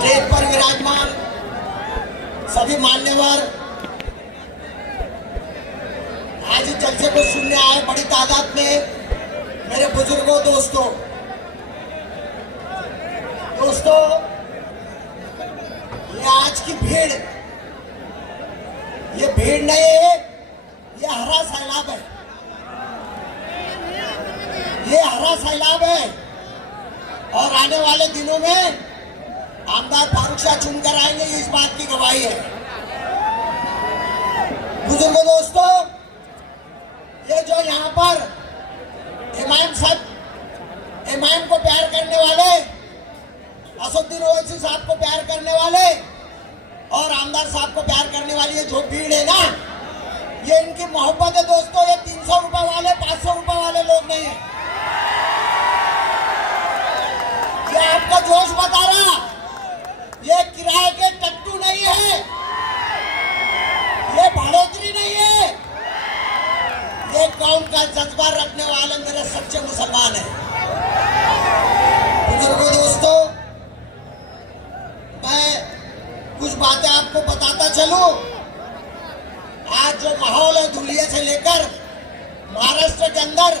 Stage पर विराजमान सभी मान्यवर आज इस जलसे को सुनने आए बड़ी तादाद में मेरे बुजुर्गों, दोस्तों ये आज की भीड़, ये भीड़ नहीं है, ये हरा सैलाब है, ये हरा सैलाब है। और आने वाले दिनों में आमदार फारूक शाह चुनकर आएंगे, इस बात की गवाही है। बुजुर्गों, दोस्तों, ये जो यहाँ पर इमाम को प्यार करने वाले, असदुद्दीन ओवैसी साहब को प्यार करने वाले और आमदार साहब को प्यार करने वाली ये जो भीड़ है ना, ये इनकी मोहब्बत है दोस्तों। ये 300 रुपए वाले, 500 रुपए वाले लोग नहीं है। ये आपका जोश बता रहा, ये किराए के टट्टू नहीं है, ये बढ़ोतरी नहीं है, ये कौम का जज्बा रखने वाले मेरे सच्चे मुसलमान हैं। बुजुर्गों, दोस्तों, मैं कुछ बातें आपको बताता चलूं। आज जो माहौल है धुलिया से लेकर महाराष्ट्र के अंदर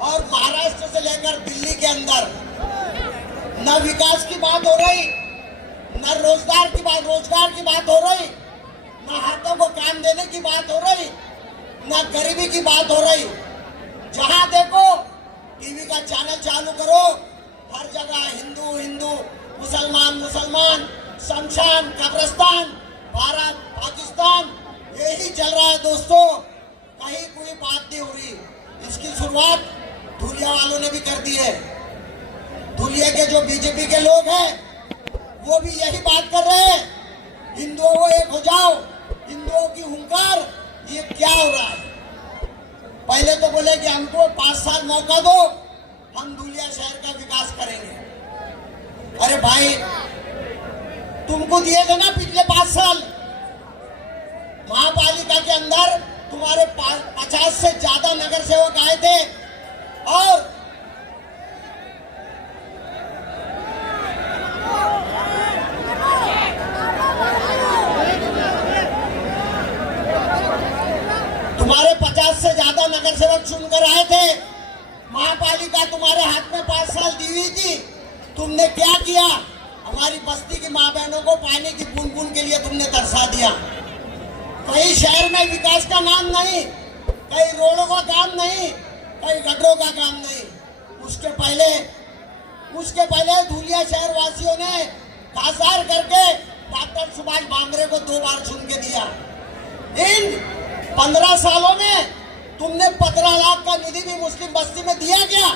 और महाराष्ट्र से लेकर दिल्ली के अंदर, न विकास की बात हो रही, न रोजगार की बात हो रही, न हाथों को काम देने की बात हो रही, न गरीबी की बात हो रही। जहां देखो टीवी का चैनल चालू करो, हर जगह हिंदू हिंदू, मुसलमान मुसलमान, शमशान कब्रिस्तान, भारत पाकिस्तान, यही चल रहा है दोस्तों। कहीं कोई बात नहीं हो रही। इसकी शुरुआत धुलिया वालों ने भी कर दी है। धुलिया के जो बीजेपी के लोग हैं वो भी यही बात कर रहे हैं, हिंदुओं को एक हो जाओ, हिंदुओं की हुंकार। ये क्या हो रहा है? पहले तो बोले कि हमको 5 साल मौका दो, हम धुलिया शहर का विकास करेंगे। अरे भाई, तुमको दिए थे ना पिछले 5 साल, महापालिका के अंदर तुम्हारे 50 से ज्यादा नगर सेवक आए थे और तुम्हारे 50 से ज्यादा नगर सेवक चुनकर आए थे। महापालिका तुम्हारे हाथ में 5 साल दी हुई थी। तुमने क्या किया? हमारी बस्ती की माँ बहनों को पानी की बूंद बूंद के लिए तुमने तरसा दिया। कहीं शहर में विकास का नाम नहीं, कहीं रोडों का काम नहीं, कहीं गड्ढों का काम नहीं। उसके पहले धुलिया शहर वासियों ने खासदार करके डॉक्टर सुभाष भामरे को 2 बार चुन के दिया। इन 15 सालों में तुमने 15 लाख का निधि भी मुस्लिम बस्ती में दिया क्या?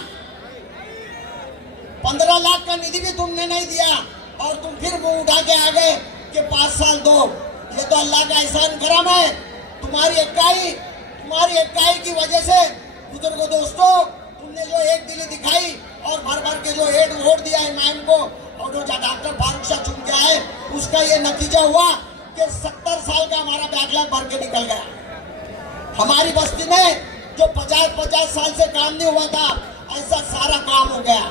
15 लाख का निधि भी तुमने नहीं दिया और तुम फिर मुंह उठा के आ गए कि 5 साल दो। ये तो अल्लाह का एहसान करम है। तुम्हारी इकाई की वजह से बुजुर्गों, दोस्तों, तुमने जो एक दिली दिखाई और भर भर के जो वोट दिया इमाम को और जो डॉक्टर फारूक शाह चुन के आए, उसका ये नतीजा हुआ कि 70 साल का हमारा बैकलॉग भर के निकल गया। हमारी बस्ती में जो 50 साल से काम नहीं हुआ था, ऐसा सारा काम हो गया।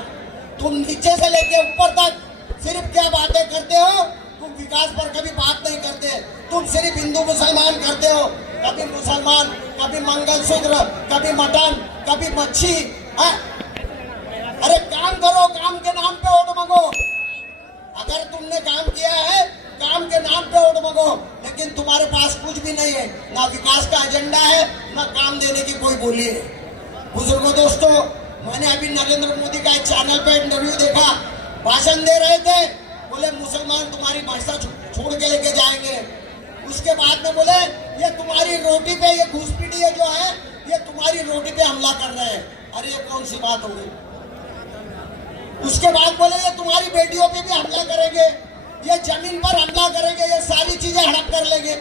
तुम नीचे से लेके ऊपर तक सिर्फ क्या बातें करते हो? तुम विकास पर कभी बात नहीं करते। तुम सिर्फ हिंदू मुसलमान करते हो, कभी मुसलमान, कभी मंगलसूत्र, कभी मटन, कभी मच्छी। अरे काम करो, काम के नाम पे वोट मांगो। अगर तुमने काम किया है, काम के नाम पे वोट मांगो, लेकिन तुम्हारे पास कुछ भी नहीं है, ना विकास का एजेंडा है, ना काम देने की कोई बोली है। बुजुर्गों, दोस्तों, मैंने अभी नरेंद्र मोदी का एक चैनल पे इंटरव्यू देखा, भाषण दे रहे थे, बोले मुसलमान तुम्हारी भाषा छोड़ के लेके जाएंगे। उसके बाद में बोले ये तुम्हारी रोटी पे, ये घुसपैठिए जो है, ये तुम्हारी रोटी पे हमला कर रहे हैं। अरे ये कौन सी बात हो गई? उसके बाद बोले ये तुम्हारी बेटियों पे भी हमला करेंगे, ये जमीन पर हमला करेंगे, ये सारी चीजें हड़प कर लेंगे।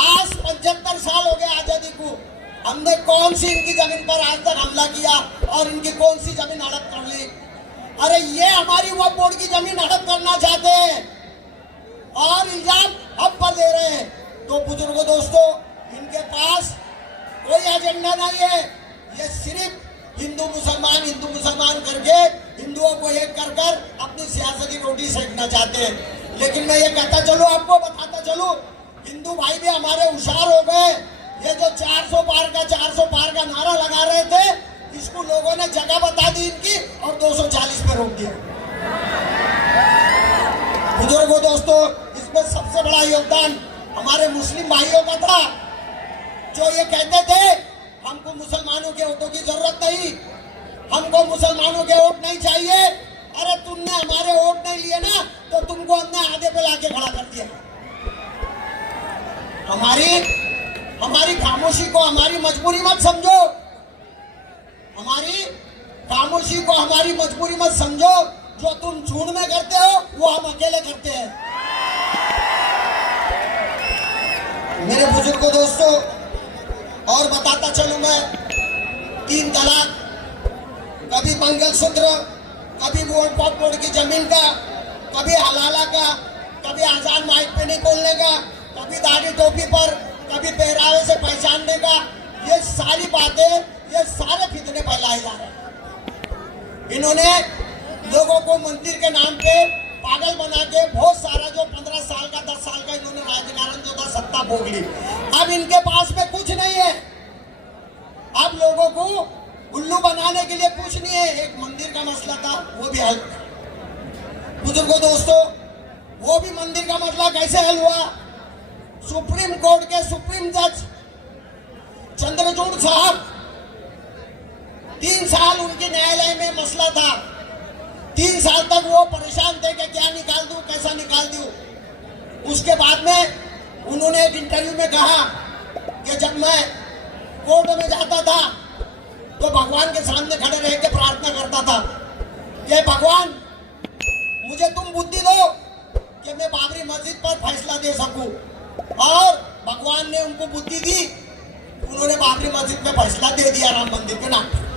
आज 75 साल हो गए आजादी को, हमने कौन सी इनकी जमीन पर आज तक हमला किया और इनकी कौन सी जमीन हड़प कर ली? अरे ये हमारी वक्फ बोर्ड की जमीन हड़प करना चाहते हैं और इल्जाम हम पर दे रहे हैं। तो बुजुर्गों, दोस्तों, इनके पास कोई एजेंडा नहीं है। ये सिर्फ हिंदू मुसलमान करके हिंदुओं को एक कर अपनी सियासती रोटी सेकना चाहते हैं। लेकिन मैं ये कहता चलूं, आपको बताता चलूं, हिंदू भाई भी हमारे होशियार हो गए। ये जो 400 पार का नारा लगा रहे थे, इसको लोगों ने जगह बता दी इनकी और 240 पे रोक दिया। बुजुर्गों, दोस्तों, इसमें सबसे बड़ा योगदान हमारे मुस्लिम भाइयों का था, जो ये कहते थे हमको मुसलमानों के वोटों की जरूरत नहीं, हमको मुसलमानों के वोट नहीं चाहिए। अरे तुमने हमारे वोट नहीं लिए ना, तो तुमको हमने आधे पे लाके खड़ा कर दिया। हमारी खामोशी को हमारी मजबूरी मत समझो, हमारी खामोशी को हमारी मजबूरी मत समझो। जो तुम झूठ में करते हो वो हम अकेले करते हैं। मेरे बुजुर्गों, दोस्तों, और बताता चलूं मैं, 3 तलाक, कभी मंगलसूत्र, कभी वक्फ बोर्ड की जमीन का, कभी हलाला का, कभी आजान माइक पे नहीं बोलने का, कभी दाढ़ी टोपी पर, कभी पहरावे से पहचानने का, ये सारी बातें, ये सारे फितने फैलाए जा रहे हैं। इन्होंने लोगों को मंदिर के नाम पे पागल बना के बहुत सारा जो 15 साल का 10 साल का इन्होंने राजकारण जो था सत्ता भोग ली। अब इनके पास में कुछ नहीं है, अब लोगों को उल्लू बनाने के लिए कुछ नहीं है। एक मंदिर का मसला था, वो भी हल। बुजुर्गों, दोस्तों, वो भी मंदिर का मसला कैसे हल हुआ? सुप्रीम कोर्ट के सुप्रीम जज चंद्रचूड़ साहब, 3 साल उनके न्यायालय में मसला था। 3 साल तक वो परेशान थे कि क्या निकाल दूं, कैसा निकाल दूं। उसके बाद में उन्होंने एक इंटरव्यू में कहा कि जब मैं कोर्ट में जाता था तो भगवान के सामने खड़े रह के प्रार्थना करता था कि भगवान मुझे तुम बुद्धि दो कि मैं बाबरी मस्जिद पर फैसला दे सकूं। और भगवान ने उनको बुद्धि दी, उन्होंने बाबरी मस्जिद पे फैसला दे दिया राम मंदिर के नाम पर।